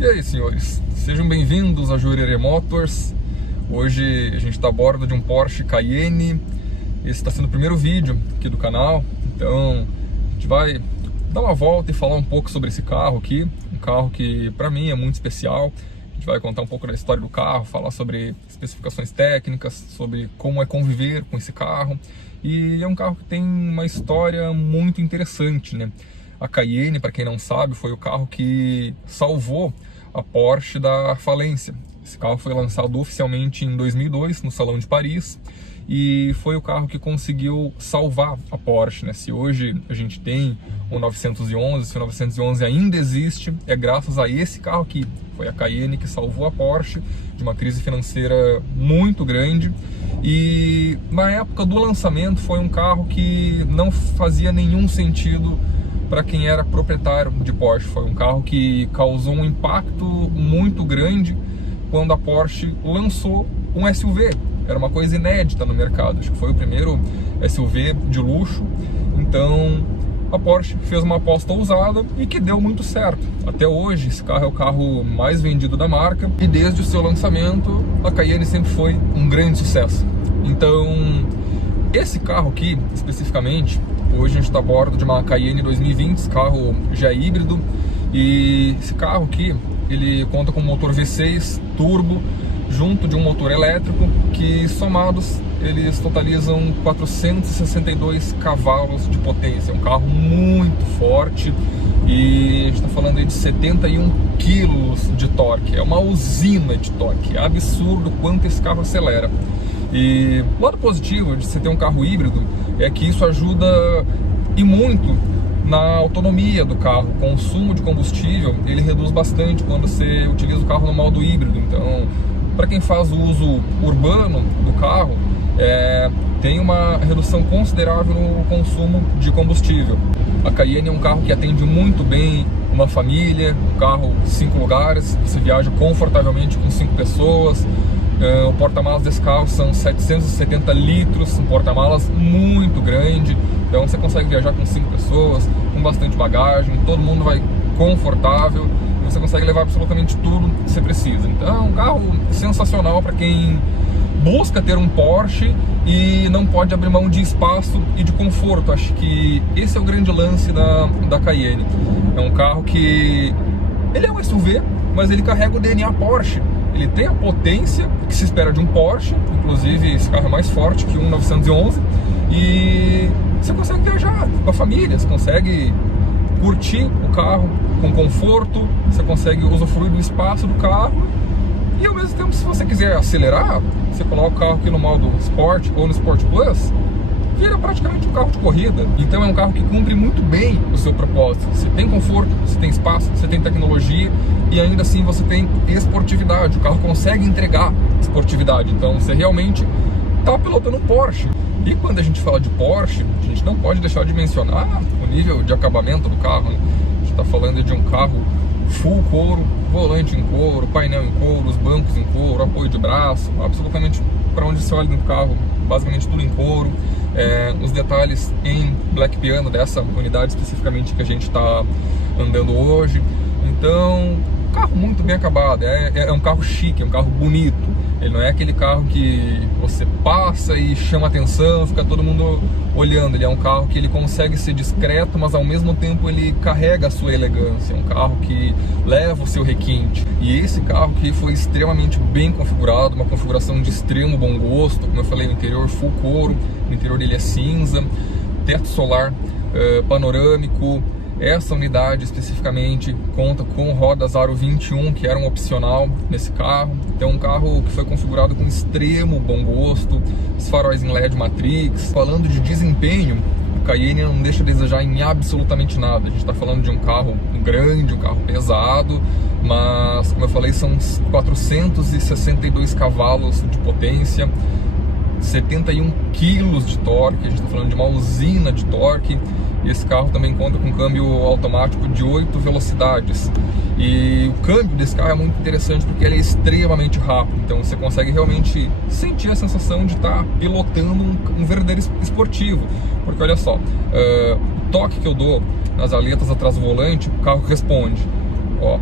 E aí, senhores, sejam bem-vindos a Jurerê Motors. Hoje a gente está a bordo de um Porsche Cayenne. Esse está sendo o primeiro vídeo aqui do canal, então a gente vai dar uma volta e falar um pouco sobre esse carro aqui. Um carro que para mim é muito especial. A gente vai contar um pouco da história do carro, falar sobre especificações técnicas, sobre como é conviver com esse carro. E é um carro que tem uma história muito interessante, né? A Cayenne, para quem não sabe, foi o carro que salvou a Porsche da falência. Esse carro foi lançado oficialmente em 2002, no Salão de Paris, e foi o carro que conseguiu salvar a Porsche, né? Se hoje a gente tem o 911, se o 911 ainda existe, é graças a esse carro aqui. Foi a Cayenne que salvou a Porsche de uma crise financeira muito grande. E na época do lançamento foi um carro que não fazia nenhum sentido para quem era proprietário de Porsche. Foi um carro que causou um impacto muito grande quando a Porsche lançou um SUV. Era uma coisa inédita no mercado, acho que foi o primeiro SUV de luxo. Então a Porsche fez uma aposta ousada e que deu muito certo. Até hoje esse carro é o carro mais vendido da marca e desde o seu lançamento a Cayenne sempre foi um grande sucesso. Então esse carro aqui especificamente, hoje a gente está a bordo de uma Cayenne 2020, esse carro já é híbrido, e esse carro aqui, ele conta com um motor V6 turbo, junto de um motor elétrico, que somados, eles totalizam 462 cavalos de potência. É um carro muito forte, e a gente está falando aí de 71 quilos de torque, é uma usina de torque, é absurdo quanto esse carro acelera. E o lado positivo de você ter um carro híbrido é que isso ajuda e muito na autonomia do carro. O consumo de combustível ele reduz bastante quando você utiliza o carro no modo híbrido. Então, para quem faz o uso urbano do carro, tem uma redução considerável no consumo de combustível. A Cayenne é um carro que atende muito bem uma família, um carro 5 lugares, você viaja confortavelmente com 5 pessoas. O porta-malas desse carro são 770 litros, um porta-malas muito grande, então você consegue viajar com 5 pessoas, com bastante bagagem, todo mundo vai confortável, e você consegue levar absolutamente tudo que você precisa. Então é um carro sensacional para quem busca ter um Porsche e não pode abrir mão de espaço e de conforto. Acho que esse é o grande lance da Cayenne. É um carro que ele é um SUV, mas ele carrega o DNA Porsche. Ele tem a potência que se espera de um Porsche, inclusive esse carro é mais forte que um 911, e você consegue viajar com a família, você consegue curtir o carro com conforto, você consegue usufruir do espaço do carro, e ao mesmo tempo, se você quiser acelerar, você coloca o carro aqui no modo Sport ou no Sport Plus, vira praticamente um carro de corrida. Então é um carro que cumpre muito bem o seu propósito. Você tem conforto, você tem espaço, você tem tecnologia e ainda assim você tem esportividade. O carro consegue entregar esportividade, então você realmente está pilotando um Porsche. E quando a gente fala de Porsche, a gente não pode deixar de mencionar o nível de acabamento do carro, né? A gente está falando de um carro full couro, volante em couro, painel em couro, os bancos em couro, apoio de braço, absolutamente para onde você olha no carro, basicamente tudo em couro. Os detalhes em Black Piano dessa unidade especificamente que a gente está andando hoje. Então, um carro muito bem acabado, é um carro chique, é um carro bonito. Ele não é aquele carro que você passa e chama atenção, fica todo mundo olhando. Ele é um carro que ele consegue ser discreto, mas ao mesmo tempo ele carrega a sua elegância. É um carro que leva o seu requinte. E esse carro aqui foi extremamente bem configurado, uma configuração de extremo bom gosto. Como eu falei, o interior full couro, o interior dele é cinza, teto solar panorâmico. Essa unidade especificamente conta com rodas aro 21, que era um opcional nesse carro. Então um carro que foi configurado com extremo bom gosto, os faróis em LED Matrix. Falando de desempenho, o Cayenne não deixa a desejar em absolutamente nada. A gente está falando de um carro grande, um carro pesado, mas como eu falei, são 462 cavalos de potência, 71 quilos de torque, a gente está falando de uma usina de torque. E esse carro também conta com câmbio automático de 8 velocidades. E o câmbio desse carro é muito interessante porque ele é extremamente rápido. Então você consegue realmente sentir a sensação de estar pilotando um verdadeiro esportivo. Porque olha só, o toque que eu dou nas aletas atrás do volante, o carro responde. Ó,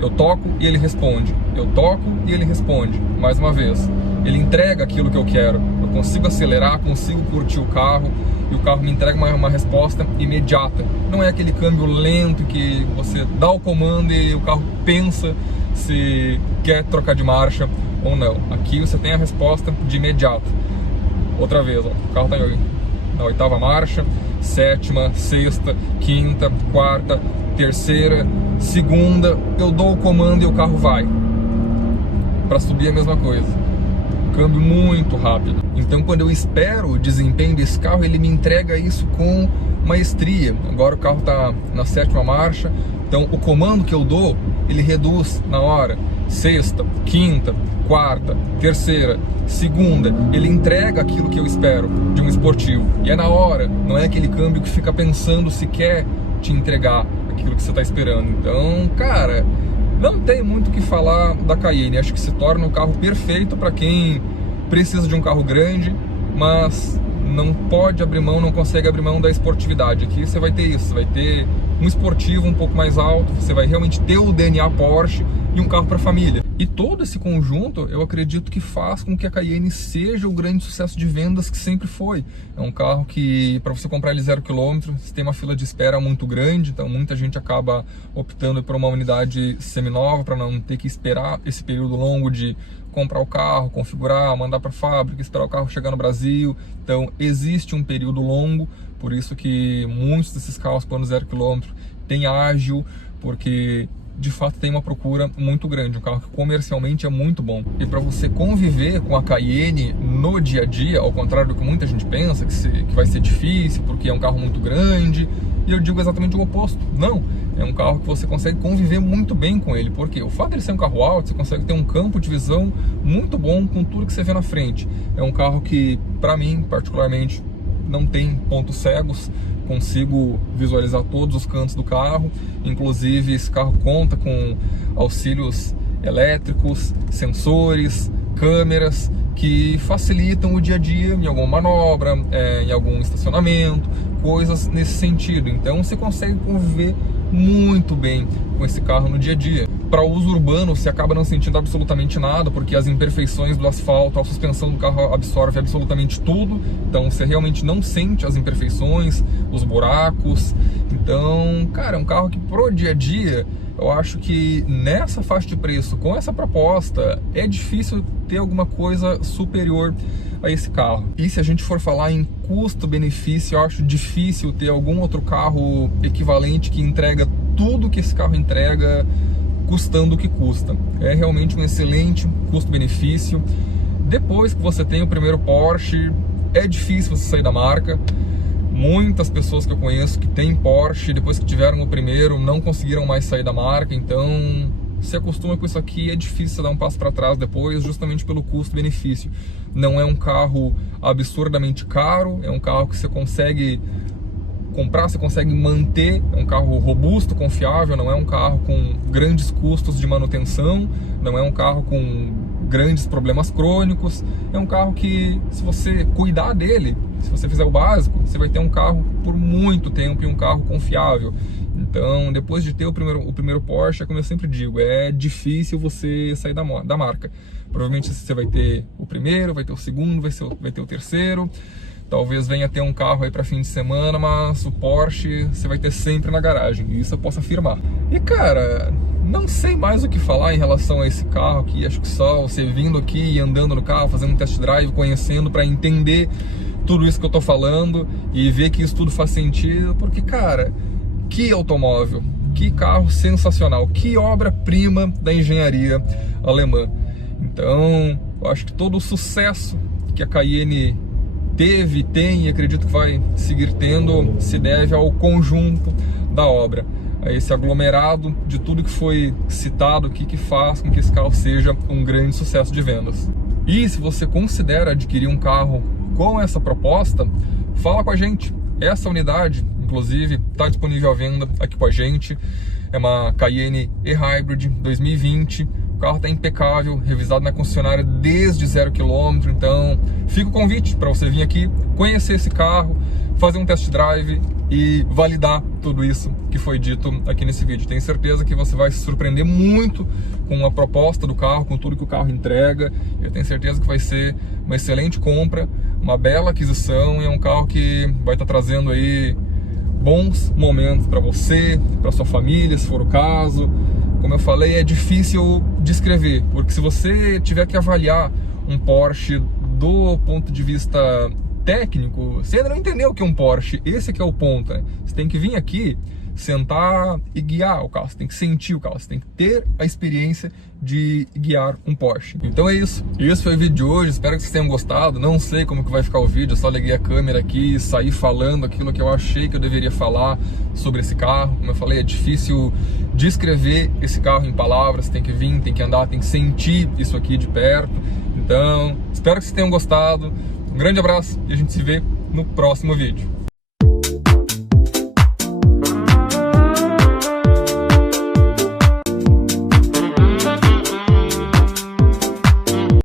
Eu toco e ele responde. Eu toco e ele responde. Mais uma vez, ele entrega aquilo que eu quero. Eu consigo acelerar, consigo curtir o carro e o carro me entrega uma resposta imediata. Não é aquele câmbio lento que você dá o comando e o carro pensa se quer trocar de marcha ou não. Aqui você tem a resposta de imediato. Outra vez, ó, o carro está na 8ª marcha, 7ª, 6ª, 5ª, 4ª, 3ª, 2ª, eu dou o comando e o carro vai. Para subir a mesma coisa. Câmbio muito rápido. Então quando eu espero o desempenho desse carro, ele me entrega isso com maestria. Agora o carro está na 7ª marcha, então o comando que eu dou, ele reduz na hora. 6ª, 5ª, 4ª, 3ª, 2ª, ele entrega aquilo que eu espero de um esportivo. E é na hora, não é aquele câmbio que fica pensando se quer te entregar aquilo que você está esperando. Então, cara, não tem muito o que falar da Cayenne. Acho que se torna um carro perfeito para quem precisa de um carro grande, mas não pode abrir mão, não consegue abrir mão da esportividade. Aqui você vai ter isso, você vai ter um esportivo um pouco mais alto, você vai realmente ter o DNA Porsche e um carro para família. E todo esse conjunto, eu acredito que faz com que a Cayenne seja o grande sucesso de vendas que sempre foi. É um carro que, para você comprar ele 0 km, você tem uma fila de espera muito grande, então muita gente acaba optando por uma unidade seminova para não ter que esperar esse período longo de comprar o carro, configurar, mandar para a fábrica, esperar o carro chegar no Brasil. Então existe um período longo, por isso que muitos desses carros para 0 km tem ágil, porque de fato tem uma procura muito grande, um carro que comercialmente é muito bom. E para você conviver com a Cayenne no dia a dia, ao contrário do que muita gente pensa, que vai ser difícil porque é um carro muito grande, e eu digo exatamente o oposto. Não, é um carro que você consegue conviver muito bem com ele, porque o fato de ele ser um carro alto, você consegue ter um campo de visão muito bom com tudo que você vê na frente. É um carro que, para mim, particularmente, não tem pontos cegos, consigo visualizar todos os cantos do carro. Inclusive esse carro conta com auxílios elétricos, sensores, câmeras que facilitam o dia a dia em alguma manobra, em algum estacionamento, coisas nesse sentido. Então você consegue conviver muito bem com esse carro no dia a dia. Para uso urbano você acaba não sentindo absolutamente nada, porque as imperfeições do asfalto, a suspensão do carro absorve absolutamente tudo, então você realmente não sente as imperfeições, os buracos. Então, cara, é um carro que pro dia a dia, eu acho que nessa faixa de preço, com essa proposta, é difícil ter alguma coisa superior a esse carro. E se a gente for falar em custo-benefício, eu acho difícil ter algum outro carro equivalente que entrega tudo que esse carro entrega, custando o que custa. É realmente um excelente custo-benefício. Depois que você tem o primeiro Porsche, é difícil você sair da marca. Muitas pessoas que eu conheço que têm Porsche, depois que tiveram o primeiro, não conseguiram mais sair da marca. Então, se acostuma com isso aqui, é difícil você dar um passo para trás depois, justamente pelo custo-benefício. Não é um carro absurdamente caro, é um carro que você consegue comprar, você consegue manter, é um carro robusto, confiável, não é um carro com grandes custos de manutenção, não é um carro com grandes problemas crônicos, é um carro que, se você cuidar dele, se você fizer o básico, você vai ter um carro por muito tempo e um carro confiável. Então, depois de ter o primeiro Porsche, como eu sempre digo, é difícil você sair da marca. Provavelmente você vai ter o primeiro, vai ter o segundo, vai ter o terceiro. Talvez venha ter um carro aí para fim de semana, mas o Porsche você vai ter sempre na garagem, isso eu posso afirmar. E cara, não sei mais o que falar em relação a esse carro aqui, acho que só você vindo aqui e andando no carro, fazendo um test drive, conhecendo para entender tudo isso que eu tô falando e ver que isso tudo faz sentido, porque cara, que automóvel, que carro sensacional, que obra-prima da engenharia alemã. Então, eu acho que todo o sucesso que a Cayenne teve, tem e acredito que vai seguir tendo, se deve ao conjunto da obra, a esse aglomerado de tudo que foi citado aqui, que faz com que esse carro seja um grande sucesso de vendas. E se você considera adquirir um carro com essa proposta, fala com a gente. Essa unidade, inclusive, está disponível à venda aqui com a gente. É uma Cayenne e-Hybrid 2020. O carro está impecável, revisado na concessionária desde 0 km. Então, fica o convite para você vir aqui, conhecer esse carro, fazer um test drive e validar tudo isso que foi dito aqui nesse vídeo. Tenho certeza que você vai se surpreender muito com a proposta do carro, com tudo que o carro entrega. Eu tenho certeza que vai ser uma excelente compra, uma bela aquisição, e é um carro que vai estar trazendo aí bons momentos para você, para sua família, se for o caso. Como eu falei, é difícil descrever, porque se você tiver que avaliar um Porsche do ponto de vista técnico, você ainda não entendeu o que é um Porsche. Esse que é o ponto, né? Você tem que vir aqui, sentar e guiar o carro, você tem que sentir o carro, você tem que ter a experiência de guiar um Porsche. Então é isso, esse foi o vídeo de hoje, espero que vocês tenham gostado. Não sei como que vai ficar o vídeo, eu só liguei a câmera aqui e saí falando aquilo que eu achei que eu deveria falar sobre esse carro. Como eu falei, é difícil descrever esse carro em palavras, tem que vir, tem que andar, tem que sentir isso aqui de perto. Então, espero que vocês tenham gostado. Um grande abraço e a gente se vê no próximo vídeo.